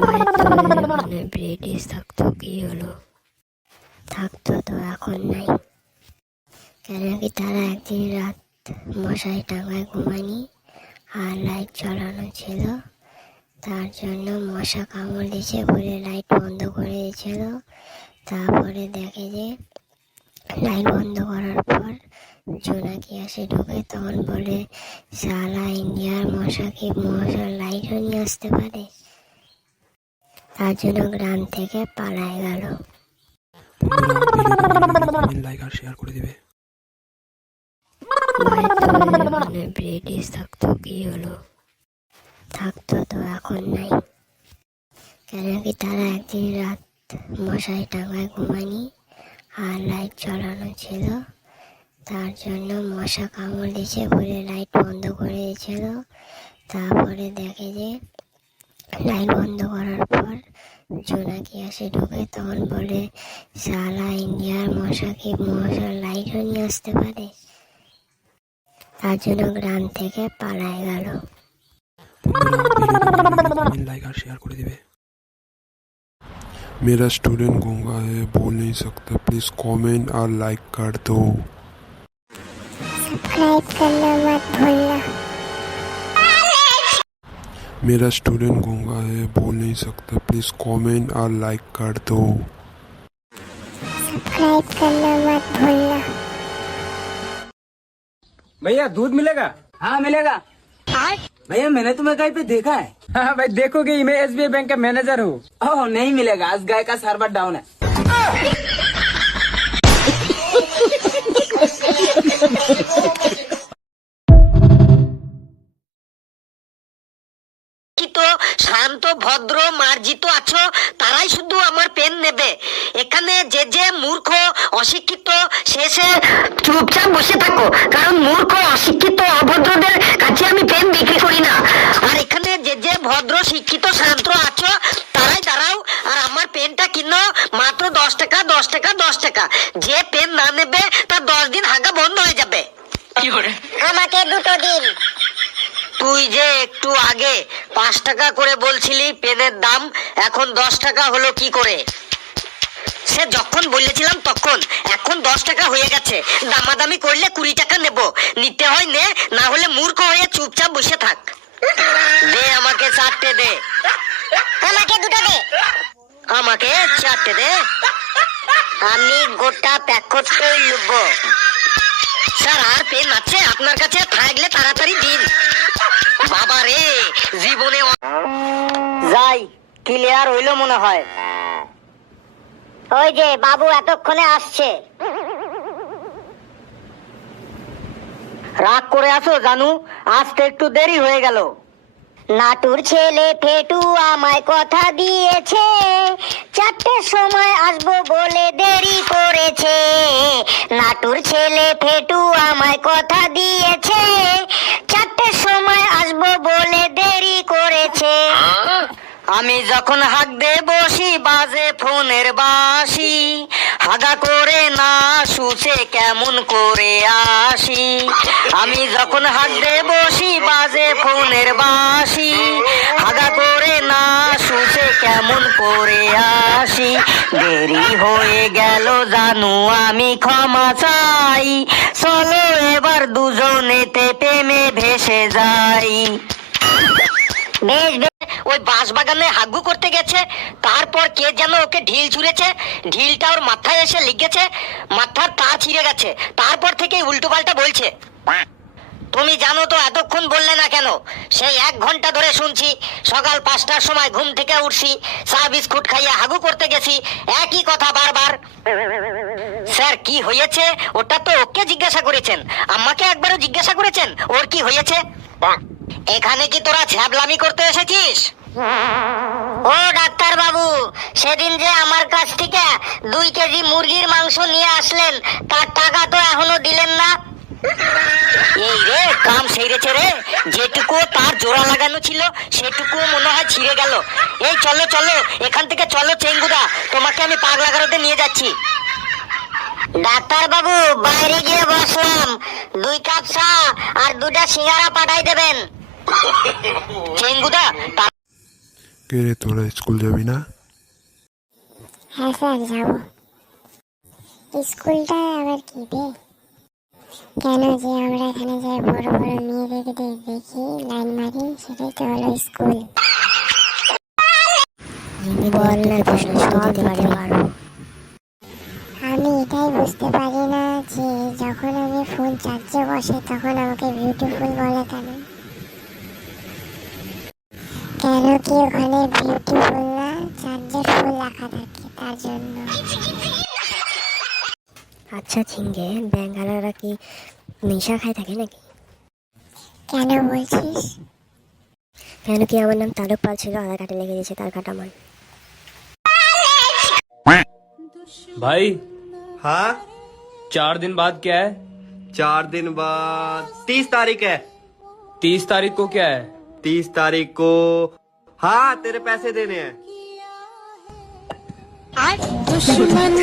মানে ব্রিটিশ থাকতো কি হলো? থাকতো তো, এখন নাই। কেন কি তারা একদিন রাত মশারি টাঙায় ঘুমায়নি? আর লাইট জ্বালানো ছিল। তার জন্য মশা কামড় দিয়েছে বলে লাইট বন্ধ করে দিয়েছিল। তারপরে দেখে যে লাইট বন্ধ করার পর জোনাকি আসে ঢুকে তখন বলে সালা ইন্ডিয়ার মশা কি মশার লাইটও নিয়ে আসতে পারে তার জন্য গ্রাম থেকে পালায় গেল। লাইক আর শেয়ার করে দিবে। মানে ব্রিটিশ থাকতো কি হলো? থাকতো তো এখন নাই। কেন কি তারা একদিন রাত মশারি টাঙায় ঘুমায়নি? আর লাইট জ্বালানো ছিল। তার জন্য মশা কামড় দিয়েছে বলে লাইট বন্ধ করে দিয়েছিল। তারপরে দেখে যে লাইট বন্ধ করার পর জোনাকি আসে ঢুকে তখন বলে সালা ইন্ডিয়ার মশা কি মশার লাইটও নিয়ে আসতে পারে তার জন্য গ্রাম থেকে পালায় গেল लाइक और शेयर कर दिवे मेरा स्टूडेंट गूंगा है बोल नहीं सकता प्लीज कमेंट और लाइक कर दो सब्सक्राइब करना मत भूलना मेरा स्टूडेंट गूँगा है बोल नहीं सकता। प्लीज़ कमेंट और लाइक कर दो। भैया दूध मिलेगा? हाँ मिलेगा। भैया मैंने तुम्हें गाय पे देखा है। हाँ भाई देखोगे मैं एसबीआई बैंक का मैनेजर हूँ। ओह नहीं मिलेगा आज गाय का सर्वर डाउन है। आ! শান্ত ভদ্র মার্জিত আছো তারাই শুধু আমার পেন নেবে। এখানে যে যে মূর্খ অশিক্ষিত শেষে চুপচাপ বসে থাকো কারণ মূর্খ অশিক্ষিত অভদ্রদের কাছে আমি পেন বিক্রি করি না। আর এখানে যে যে ভদ্র শিক্ষিত শান্ত আছো তারাই দাঁড়াও আর আমার পেনটা কিনো মাত্র দশ টাকা দশ টাকা দশ টাকা। যে পেন না নেবে তার দশ দিন হাগা বন্ধ হয়ে যাবে। আমাকে দুটো দিন। তুই যে একটু আগে পাঁচ টাকা করে বলছিলি পেনের দাম এখন দশ টাকা হলো কি করে? সে যখন বলেছিলাম তখন এখন দশ টাকা হয়ে গেছে। দামাদামি করলে কুড়ি টাকা নেব। নিতে হয় নে না হলে মূর্খ হয়ে চুপচাপ বসে থাক। দে আমাকে চারটে দে। আমাকে দুটো দে। আমাকে চারটে দে। আমি গোটা প্যাক করতে লুবো। স্যার আর পেন আছে? আপনার কাছে থাকলে তাড়াতাড়ি দিন। বাবা রে জীবনে যাই ক্লিয়ার হইল মনে হয়। ওই যে, বাবু এতক্ষণে আসছে। রাগ করে আছো, জানু? আসতে একটু দেরি হয়ে গেল। নাটুর ছেলে ফেটু আমায় কথা দিয়েছে। চারটের সময় আসব বলে দেরি করেছে। নাটুর ছেলে ফেটু আমায় কথা দিয়েছে চারটের সময় আসব বলে দেরি করেছে আমি যখন হাক দে বসি, বাজে ফোনের বাসি হাগা করে না শুচে কেমন করে আসি। আমি যখন হাক দে বসি, বাজে ফোনের বাসি হাগা করে না শুচে কেমন করে আসি। দেরি হয়ে গেল, জানু আমি ক্ষমা চাই। চলো এবার দুজনেতে প্রেমে ভেসে যাই। বেশ ওই বাঁশ বাগানে হাগু করতে গেছে তারপর কে যেন ওকে ঢিল ছুঁড়েছে ঢিলটা ওর মাথায় এসে লিগেছে মাথার তা ছিঁড়ে গেছে তারপর থেকে উল্টো পাল্টা বলছে। তুমি জানো তো এতক্ষণ বললে না কেন? সেই এক ঘণ্টা ধরে শুনছি সকাল পাঁচটার সময় ঘুম থেকে উঠছি চা বিস্কুট খাইয়ে হাগু করতে গেছি একই কথা বারবার। স্যার কি হয়েছে? ওটা তো ওকে জিজ্ঞাসা করেছেন। আমাকে একবারও জিজ্ঞাসা করেছেন? ওর কি হয়েছে? এখানে কি তোরা ছ্যাবলামি করতে এসেছিস? ও ডাক্তার বাবু, সেদিন যে আমার কাছ থেকে দুই কেজি মুরগির মাংস নিয়ে আসলেন, তার টাকা তো এখনও দিলেন না। এই রে, কাম রে। যেটুকু তার জোড়া লাগানো ছিল, সেটুকু মনে হয় ছিঁড়ে গেল। এই চলো চলো, এখান থেকে চলো, চেঙ্গুদা। তোমাকে আমি পাগলা গারোতে নিয়ে যাচ্ছি। ডাক্তার বাবু, বাইরে গিয়ে বসলাম। দুই কাপ চা আর দুটা সিঙ্গারা পাঠাই দেবেন। চেঙ্গুদা কে রে তোরা স্কুল যাবি না? হ্যাঁ স্যার যাব। স্কুলটা আবার কি রে? কেন যে আমরা এখানে যাই বড় বড় মেয়েদের দেখি লাইন মারি সেটাই তো হলো স্কুল। বল না প্রশ্ন সব দিতে পারো আমি এটাই বুঝতে পারি না যে যখন আমি ফোন চার্জে বসে তখন আমাকে বিউটিফুল বলে কেন? কেন কি ওখানে বিউটিফুল না চার্জের ফুল লেখা থাকে তার জন্য আচ্ছা ঝিঙ্গে ব্যাঙ্গালোরা কি নেশা খায় থাকে নাকি কেন বলছিস কেন কি আমার নাম তালুক পাল ছিল আধার কার্ডে লেগে দিয়েছে তার কাটা আমার भाई हाँ चार दिन बाद क्या है चार दिन बाद तीस तारीख है तीस तारीख को क्या है तीस तारीख को हाँ तेरे पैसे देने हैं। दुश्मन